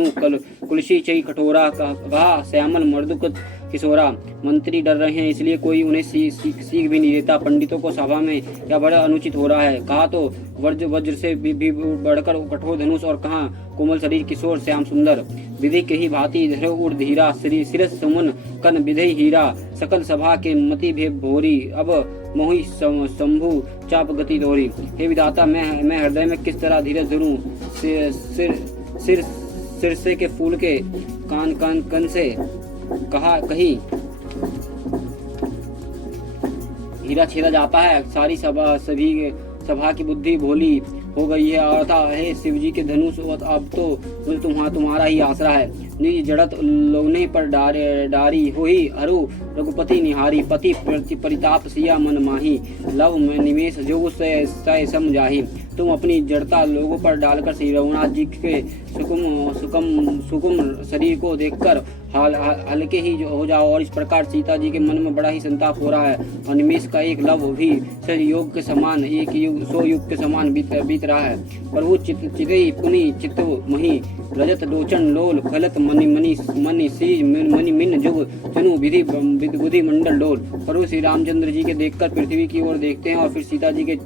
धनु कुलसी चई कठोरा, कहा श्यामल मर्दुक किशोरा। मंत्री डर रहे हैं इसलिए कोई उन्हें सीख भी नहीं देता। पंडितों को सभा में यह बड़ा अनुचित हो रहा है। कहा तो वज्र से भी बढ़कर कठोर धनुष, और कहा कोमल शरीर किशोर श्याम सुंदर। विधि के ही भांति धरो उड़ धीरा, सिरस सुमन कन विधि हीरा। सकल सभा के मति भेद भोरी, अब मोहि शंभु चाप गति दोहरी। हे विधाता, मैं हृदय में किस तरह धीरज धरूं। सिरसे के फूल के कान से कही हीरा छेदा जाता है। सारी सभा की बुद्धि भोली हो गई है। और था हे शिव जी के धनुष, अब तो तुम्हारा ही आसरा है। निज जड़त लोगने पर डारी होई, हरु रघुपति निहारी। पति परिताप सिया मन माही, लव में निमेश जो सय समझाही। तुम अपनी जड़ता लोगों पर डालकर श्री रघुनाथ जी के सुकुम शरीर को देखकर हल्के ही हो जाओ। और इस प्रकार सीता जी के मन में बड़ा ही संताप हो रहा है। और निमेश का एक लव भी योग के समान, एक युग 100 युग के समान बीत रहा है। प्रभु चितई पुनि चित्त मही, रजत लोचन लोल खलत मनि सीज मनि मिन जुग तनु विधि बुद्धि मंडल डोल। प्रभु श्री रामचंद्र जी के देखकर पृथ्वी की ओर देखते हैं, और फिर सीता जी के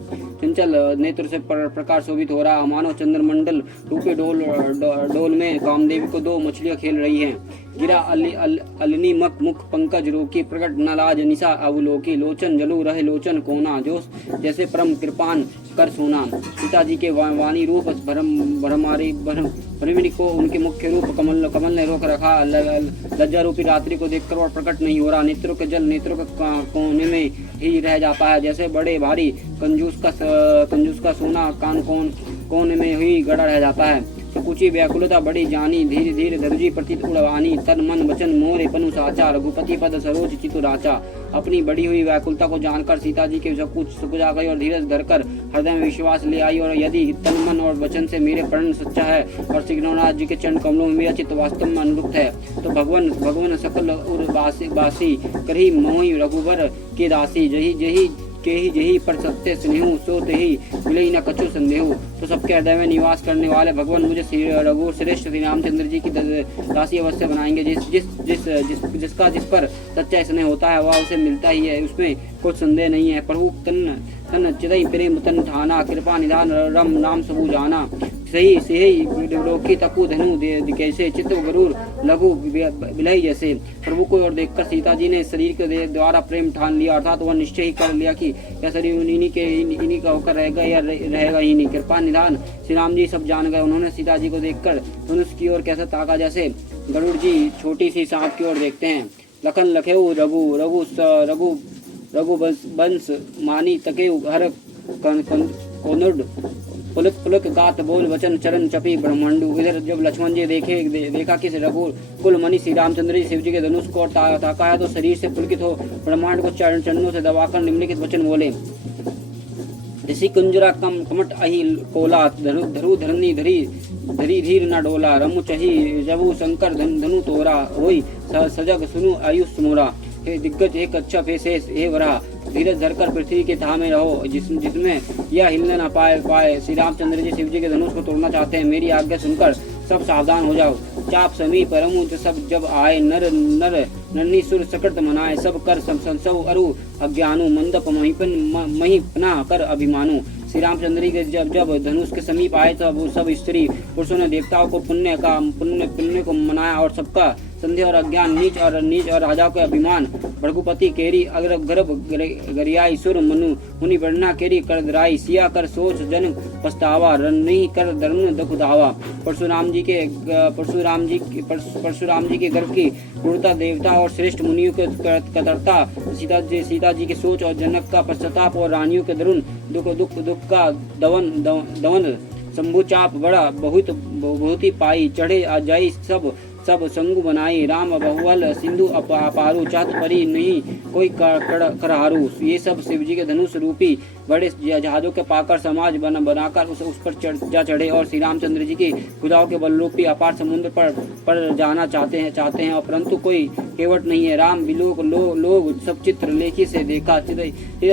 चंचल नेत्र से प्रकाश शोभित हो रहा। मानव चंद्रमंडल रूपे डोल में कामदेवी को 2 मछलियां खेल रही हैं। गिरा अलिनी मुख पंकज रोकी, प्रकट नलाज निशा अवलोकी। लोचन जलू रहे लोचन कोना, जोश जैसे परम कृपान कर सोना। सीता जी के वाणी रूप भ्रमरी को उनके मुख्य रूप कमल ने रोक रखा। लज्जा रूपी रात्रि को देखकर और प्रकट नहीं हो रहा। नेत्रों के जल नेत्रों के कोने में ही रह जाता है। जैसे बड़े भारी कंजूस का सोना कोने में ही गड़ा रह जाता है। कुची व्याकुलता बड़ी जानी, धीरे धीरे धरुजी प्रतीत उड़वानी। तन मन वचन मोरे पनु साचा, रघुपति पद सरोज चितु राचा। अपनी बड़ी हुई व्याकुलता को जानकर सीता जी के सब कुछ सुकुजा गई और धीरज धरकर हृदय में विश्वास ले आई। और यदि तन मन और वचन से मेरे प्रण सच्चा है और श्री रघुनाथ जी के चरण कमलों में मेरा चित्त वास्तव में अनुरुक्त है, तो भगवान सकल उर्वासी करही मोहि रघुबर के दासी। जही पर सत्य स्नेहु, सो तेहि मिले न कछु संदेहु। तो सबके हृदय में निवास करने वाले भगवान मुझे श्री रघुवर श्रेष्ठ श्री रामचंद्र जी की दासी अवश्य बनाएंगे। जिसका जिस पर सच्चा स्नेह होता है वह उसे मिलता ही है, उसमें कुछ संदेह नहीं है। प्रभु तन चिदई प्रेम तन ठाना, कृपा निधान रम नाम सबू जाना। सही लोकी तकु धनु कैसे, चित्त गरुर लघु बिलई जैसे। प्रभु को और देखकर सीता जी ने शरीर के द्वारा प्रेम ठान लिया, अर्थात वह निश्चय ही कर लिया कि यह शरीर इन्हीं का होकर रहेगा या रहेगा ही नहीं। कृपा निधान श्री राम जी सब जान गए। उन्होंने सीता जी को देखकर धनुष की ओर कैसे ताका, जैसे गरुड़ जी छोटी सी सांप की ओर देखते हैं। लखन लखेऊ रघु बंश मानी तकेऊ हर कोनुड पुलक गात बोल वचन चरण चपी ब्रह्मांडु। इधर जब लक्ष्मण जी देखा कि रघु कुल मणि श्री रामचंद्र जी शिव जी के धनुष को ताका है, तो शरीर से पुलकित हो ब्रह्मांड को चरणों से दबाकर निम्नलिखित वचन बोले। ऋषि कुंजरा कमट अहि कोला, धरु धरनी धरी धीर न डोला। रमु चही जबू शंकर धनु तोरा, होई सजग सुनु आयुष मोरा। हे दिग्गज हे कच्छप हे शेष हे वरा, धीरज धरकर पृथ्वी के थामे रहो जिसमें यह हिलने न पाए। श्री रामचंद्र जी शिव जी के धनुष को तोड़ना चाहते हैं, मेरी आज्ञा सुनकर सब सावधान हो जाओ। चाप समी परमु सब जब आए, नरनी सुर सकृत मनाए। सब कर सब अरु अज्ञानु, मंदप महिपना कर अभिमानु। श्री रामचंद्र जी के जब धनुष के समीप आए तब वो सब स्त्री पुरुषों ने देवताओं को पुण्य को मनाया, और सबका संदेह और अज्ञान नीच और राजाओं के अभिमान। भृगुपति केरी अग्र गर्भ गरियाई, सुर मनु मुनि वर्णा केरी कर दराई। सिया कर सोच जन पछतावा, रन्नी कर दरुन दुख दावा। परशुराम जी के गर्भ की क्रूरता, देवता और श्रेष्ठ मुनियों के कतरता, सीता जी की सोच और जनक का पश्चाताप, और रानियों के दरुन दुख का दवन शंभु चाप बड़ा बहुत ही पाई। चढ़े आ जाई सब सब संगु बनाई। राम बहुवल सिंधु अपारू, चाहत परी नहीं कोई करहारू। ये सब शिव जी के धनुष रूपी बड़े जहाजों के पाकर समाज बनाकर उस पर जा चढ़े और श्री रामचंद्र जी की भुजाओं के बल रूपी अपार समुद्र पर जाना चाहते हैं, और परंतु कोई केवट नहीं है। राम बिलोक लोग सब चित्र लेखी से देखा,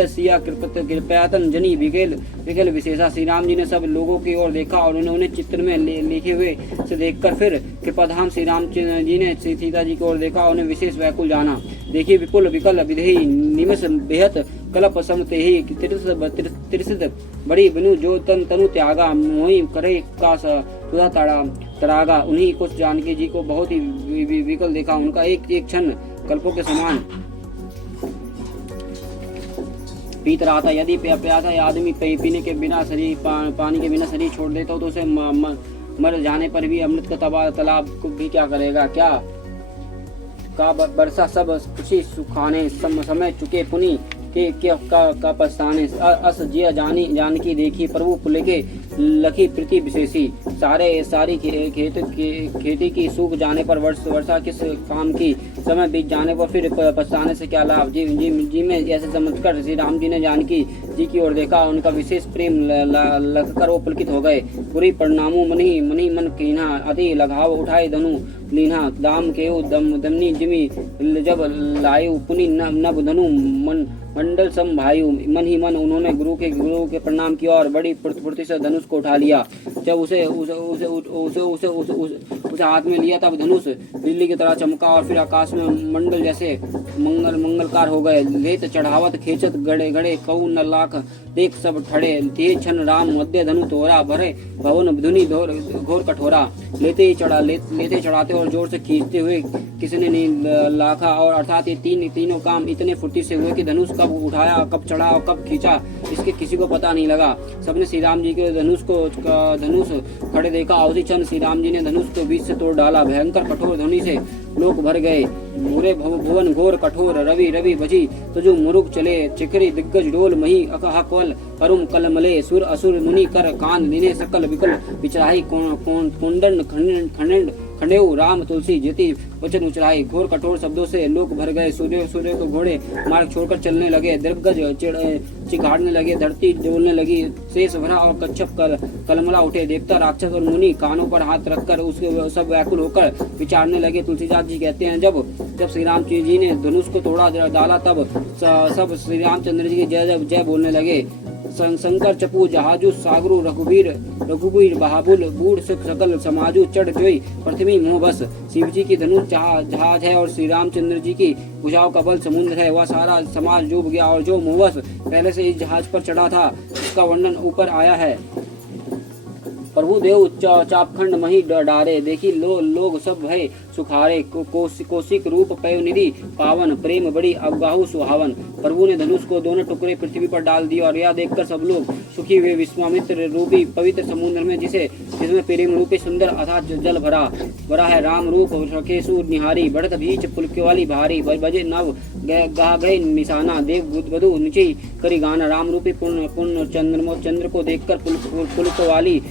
सिया कृपयातन जनी विकेल विशेषा। श्री राम जी ने सब लोगों की ओर देखा और उन्हें चित्र में लिखे हुए से देखकर फिर कृपाधाम श्री राम जी ने सीता जी की ओर देखा और उन्हें विशेष व्याकुल जाना। देखिए विपुल विकल विधेयी निमिष बेहद कलप समते ही त्रिसिद बड़ी बिनु जो तनु त्यागा, मोही करे का सुधा तड़ागा। उन्हीं कुछ जानकी जी को बहुत ही विकल देखा, उनका एक एक क्षण कल्पों के समान पीत रहा था। यदि प्यासा आदमी पीने के बिना शरीर पानी के बिना शरीर छोड़ देता हो तो उसे मर जाने पर भी अमृत का तालाब को भी क्या करेगा। क्या का बरसा सब खुशी सुखाने समय चुके पुनी के का पछताने। अस जिया जानकी देखी प्रभु पुल के लखी प्रीति विशेषी। सारी खेती की सूख जाने पर वर्षा किस काम की, समय बीत जाने पर फिर पछताने से क्या लाभ। जी में ऐसे समझकर श्री राम जी ने जानकी जी की ओर देखा, उनका विशेष प्रेम लगकर वो पुलकित हो गए। बुरी परिणामों मनी मन कीन्हा, अति लगाव उठाए धनु लीन्हा। दाम के दमनी जिमी जब लायु पुनि नभ धनु मंडल समभायु। मन ही मन उन्होंने गुरु के प्रणाम किया और बड़ी फुर्ती से धनुष को उठा लिया। जब उसे हाथ में लिया तब धनुष बिजली की तरह चमका और फिर आकाश में मंडल जैसे मंगलकार हो गए। लेत चढ़ावत खेचत गड़े कऊ न लाख देख सब ठड़े। तेज छन राम मध्य धनु तोरा, भरे भवन धुनि घोर कठोरा। लेते चढ़ाते और जोर से खींचते हुए किसी ने नहीं लाखा, और अर्थात ये तीनों काम इतने फुर्ती से हुए कि धनुष कब उठाया, कब चढ़ा और कब खींचा इसके किसी को पता नहीं लगा। सबने श्री राम जी के धनुष खड़े देखा। उसी क्षण श्री राम जी ने धनुष को बीच से तोड़ डाला। भयंकर कठोर ध्वनि से लोक भर गए। बुरे भुवन घोर कठोर रवि बजी तुझु मुरुक चले। चिकरी दिग्गज डोल मही अकहकवल अरुम कलमले। सुर असुर मुनि कर कान दिने सकल विकल विचराही। कुंडन खंडेऊ राम तुलसी जेती वचन उचराई। घोर कठोर शब्दों से लोक भर गए। सूर्य को घोड़े मार्ग छोड़कर चलने लगे। दिग्गज चिघाड़ने लगे, धरती डोलने लगी। शेष भरा और कच्छप कलमला उठे। देवता राक्षस और मुनि कानों पर हाथ रखकर उसके सब व्याकुल होकर विचारने लगे। तुलसीदास जी कहते हैं जब श्री राम जी ने धनुष को तोड़ा डाला तब सब श्री रामचंद्र जी की जय बोलने लगे। शंकर चपू जहाजु सागरु रघुबीर बहाबुल बूढ़ सुख सकल समाजु चढ़ जोई पृथ्वी मोह बस। शिव जी की धनुष जहाज है और श्री रामचंद्र जी की भुजाओं का बल समुद्र है। वह सारा समाज डूब गया और जो मोहवश पहले से इस जहाज पर चढ़ा था उसका वर्णन ऊपर आया है। प्रभु देव चापखंड मही डारे। देखी लोग सब भय सुखारे। कोशिक रूप पय निधि पावन, प्रेम बड़ी अवगाहु सुहावन। प्रभु ने धनुष को दोनों टुकड़े पृथ्वी पर डाल दिए और यह देखकर सब लोग सुखी हुए। विश्वामित्र रूपी पवित्र समुद्र में जिसमें प्रेम रूपी सुंदर अथाह जल भरा है। राम रूप रखेसु निहारी, बढ़त भीच पुलक वाली भारी। बजे नव गा गए निशाना, देव वधु नीचे करी गाना। राम रूपी पुण्य चंद्र को देखकर पुलक वाली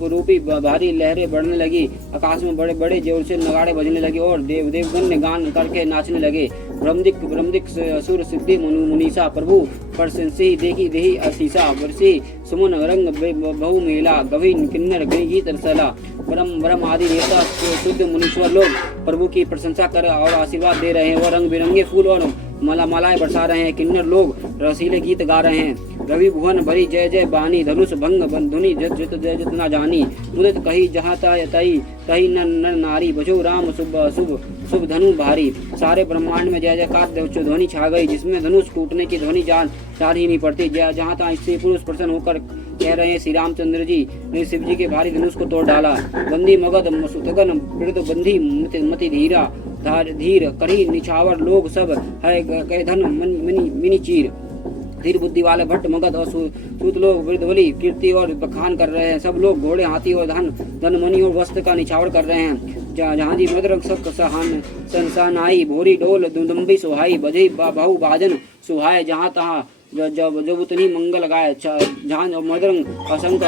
रूपी भारी लहरें बढ़ने लगी। आकाश में बड़े बड़े जोर से नगाड़े बजने लगे और देवगण ने गान करके नाचने लगे। ब्रह्मदिक सुर सिद्धि मुनीसा, प्रभु पर से देखी देही असीसा। वर्षी सुमन रंग बहु मेला, गवीन किन्नर गीत रसला। ब्रह्म आदि देवता शुद्ध मुनीश्वर लोग प्रभु की प्रशंसा कर और आशीर्वाद दे रहे हैं। वह रंग बिरंगे फूल और मालाएं बरसा रहे हैं। किन्नर लोग रसीले गीत गा रहे हैं। रवि भुवन भरी जय जय बानी, धनुष भंग धुनि जत न जानी। मुदित कही जहाँ तही नर नारी, बजो राम शुभ धनु भारी। सारे ब्रह्मांड में जय जयकार ध्वनि छा गई, जिसमें धनुष टूटने की ध्वनि जान ही नहीं पड़ती। जहाँ तहाँ स्त्री पुरुष प्रसन्न होकर कह रहे हैं श्री रामचंद्र जी ने शिव जी के भारी धनुष को तोड़ डाला। बंदी मगध सुतगन बंधी मति धीर करी निछावर। लोग सब है धन मिनी चीर। धीर बुद्धि वाले भट्ट मगध और सूत लोग वृद्धवली कीर्ति और बखान कर रहे हैं। सब लोग घोड़े हाथी और धन मणि और वस्त्र का निछावर कर रहे हैं। जहाँ जी मृदंग सक सहानाई, भोरी डोल दुदुम्बी सुहाई, बजे बहु बाजन सुहाय। जहाँ तहाँ जब उतनी मंगल गाय झांझ और मृदंग असंख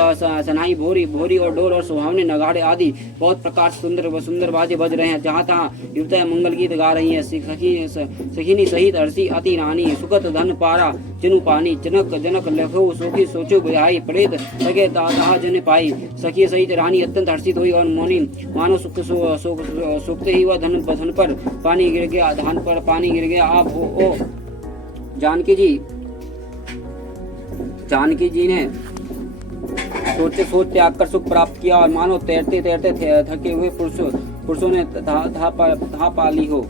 सनाई भोरी भोरी और डोल और सुहावने नगाड़े आदि बहुत प्रकार सुंदर बाजे बज रहे हैं। जहाँ तहाँ युवतियाँ मंगल गीत गा रही हैं। सखीनी सहित हर्षी अति रानी सुगत धन पारा जिनु पानी जनक जनक लखो सोखी सोचो बिहाई प्रेत सगे ताहा जन पाई। सखी सहित रानी अत्यंत हर्षित हुई और मौनी मानो सूखते ही वह धन पर पानी गिर गया, धान पर पानी गिर गया। आप ओ जानकी जी ने सोचते आकर सुख प्राप्त किया और मानो तैरते तैरते थके हुए पुरुषों ने था पा ली हो।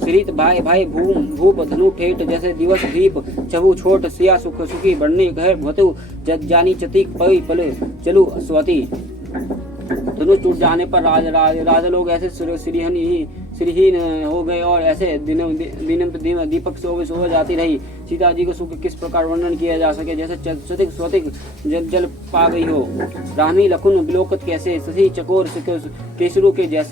श्रीत भाई भूप धनु ठेठ जैसे दिवस दीप चहु छोट सिया सुख सुखी बढ़ने घर भतु जानी चतिक पई पले चलु स्वती। धनुष टूट जाने पर राजा लोग ऐसे श्रीहीन हो गए और ऐसे दिन दीपक शोभा जाती रही। सीता जी को सुख किस प्रकार वर्णन किया जा सके, जैसे चतिक स्वतिक जल पा गई हो। रामी लखुन बिलोकत कैसे सही चकोर केसरू के जैसे